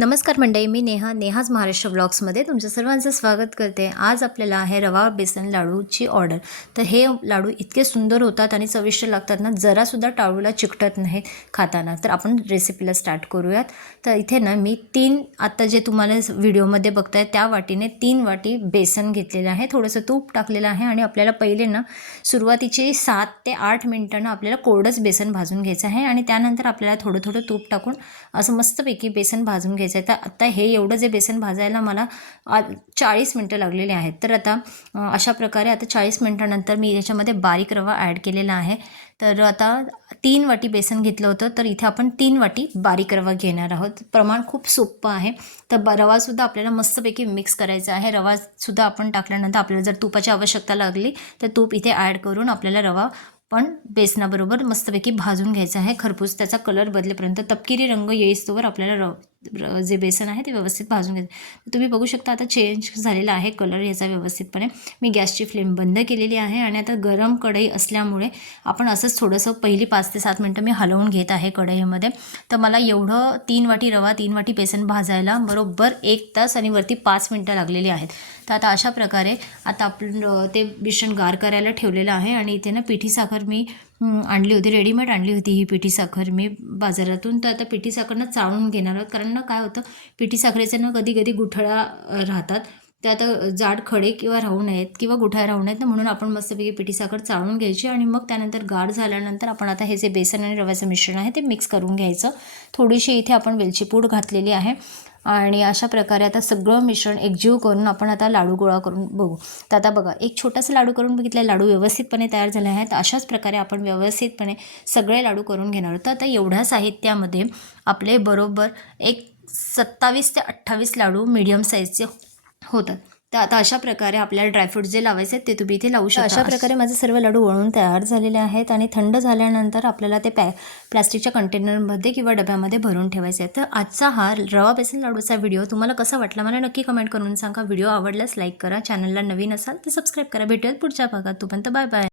नमस्कार मंडळी, मी नेहाज महाराष्ट्र ब्लॉग्समध्ये तुमचं सर्वांचं स्वागत करते। आज आपल्याला आहे रवा बेसन लाडूची ऑर्डर। तर हे लाडू इतके सुंदर होतात आणि चविष्ट लागतात ना, जरासुद्धा टाळूला चिकटत नाहीत खाताना। तर आपण रेसिपीला स्टार्ट करूयात। तर इथे ना मी 3 आता जे तुम्हाला व्हिडिओमध्ये बघताय त्या वाटीने 3 वाटी बेसन घेतलेलं आहे, थोडंसं तूप टाकलेलं आहे आणि आपल्याला पहिले ना सुरुवातीचे 7 ते 8 मिनिटांना आपल्याला कोरडंच बेसन भाजून घ्यायचं आहे आणि त्यानंतर आपल्याला थोडं थोडं तूप टाकून असं मस्तपैकी बेसन भाजून घ्यायचं आहे। तर आता हे एवढं जे बेसन भाजायला मला 40 मिनटं लागलेली आहेत। तर आता अशा प्रकारे आता 40 मिनटानंतर मी याच्यामध्ये बारीक रवा ॲड केलेला आहे। तर आता 3 वाटी बेसन घेतलं होतं, तर इथे आपण 3 वाटी बारीक रवा घेणार आहोत। प्रमाण खूप सोपं आहे। तर रवासुद्धा आपल्याला मस्तपैकी मिक्स करायचा आहे। रवासुद्धा आपण टाकल्यानंतर आपल्याला जर तुपाची आवश्यकता लागली तर तूप इथे ॲड करून आपल्याला रवा पण बेसनाबरोबर मस्तपैकी भाजून घ्यायचं आहे। खरपूस त्याचा कलर बदलेपर्यंत, तपकिरी रंग येईस्तोवर आपल्याला जे बेसन आहे ते व्यवस्थित भाजून घ्यायचं। तुम्ही बघू शकता आता चेंज झालेला आहे कलर याचा व्यवस्थितपणे। मी गॅसची फ्लेम बंद केलेली आहे आणि आता गरम कढई असल्यामुळे आपण असंच थोडंसं पहिली 5 ते 7 मिनटं मी हलवून घेत आहे कढईमध्ये। तर मला एवढं 3 वाटी रवा 3 वाटी बेसन भाजायला बरोबर 1 तास आणि वरती 5 मिनटं लागलेली आहेत। तर आता अशा प्रकारे आता आपण ते मिश्रण गार करायला ठेवलेलं आहे आणि इथे ना पिठी साखर मी आणली होती, रेडीमेड आणली होती ही पिठी साखर मी बाजारातून। तर आता पिठी साखरनं चाळून घेणार आहोत, कारण ना काय होतं पिठी साखरेचे ना कधी कधी गुठळा राहतात, ते आता जाड खडे किंवा राहू नयेत किंवा गुठळ्या राहू नयेत ना, म्हणून आपण मस्तपैकी पिठी साखर चाळून घ्यायची आणि मग त्यानंतर गार झाल्यानंतर आपण आता हे जे बेसन आणि रव्याचं मिश्रण आहे ते मिक्स करून घ्यायचं। थोडीशी इथे आपण वेलची पूड घातलेली आहे आणि अशा प्रकारे आता सगळं मिश्रण एकजीव करून आपण आता लाडू गोळा करून बघू। तर आता बघा, एक छोटासा लाडू करून बघितला, लाडू व्यवस्थितपणे तयार झाले आहेत। अशाच प्रकारे आपण व्यवस्थितपणे सगळे लाडू करून घेणार आहोत। तर आता एवढ्या साहित्यामध्ये आपले बरोबर एक 27 ते 28 लाडू मीडियम साईजचे होतात। तर आता अशा प्रकारे आपल्याला ड्रायफ्रूट जे लावायचे आहेत ते तुम्ही इथे लावू शकता। अशा प्रकारे माझे सर्व लाडू वळून तयार झालेले आहेत आणि थंड झाल्यानंतर आपल्याला ते प्लास्टिकच्या कंटेनरमध्ये किंवा डब्यामध्ये भरून ठेवायचे आहे। तर आजचा हा रवा बेसन लाडूचा व्हिडिओ तुम्हाला कसा वाटला मला नक्की कमेंट करून सांगा। व्हिडिओ आवडल्यास लाईक करा, चॅनलला नवीन असाल तर सबस्क्राईब करा। भेटूयात पुढच्या भागात, तोपर्यंत बाय बाय।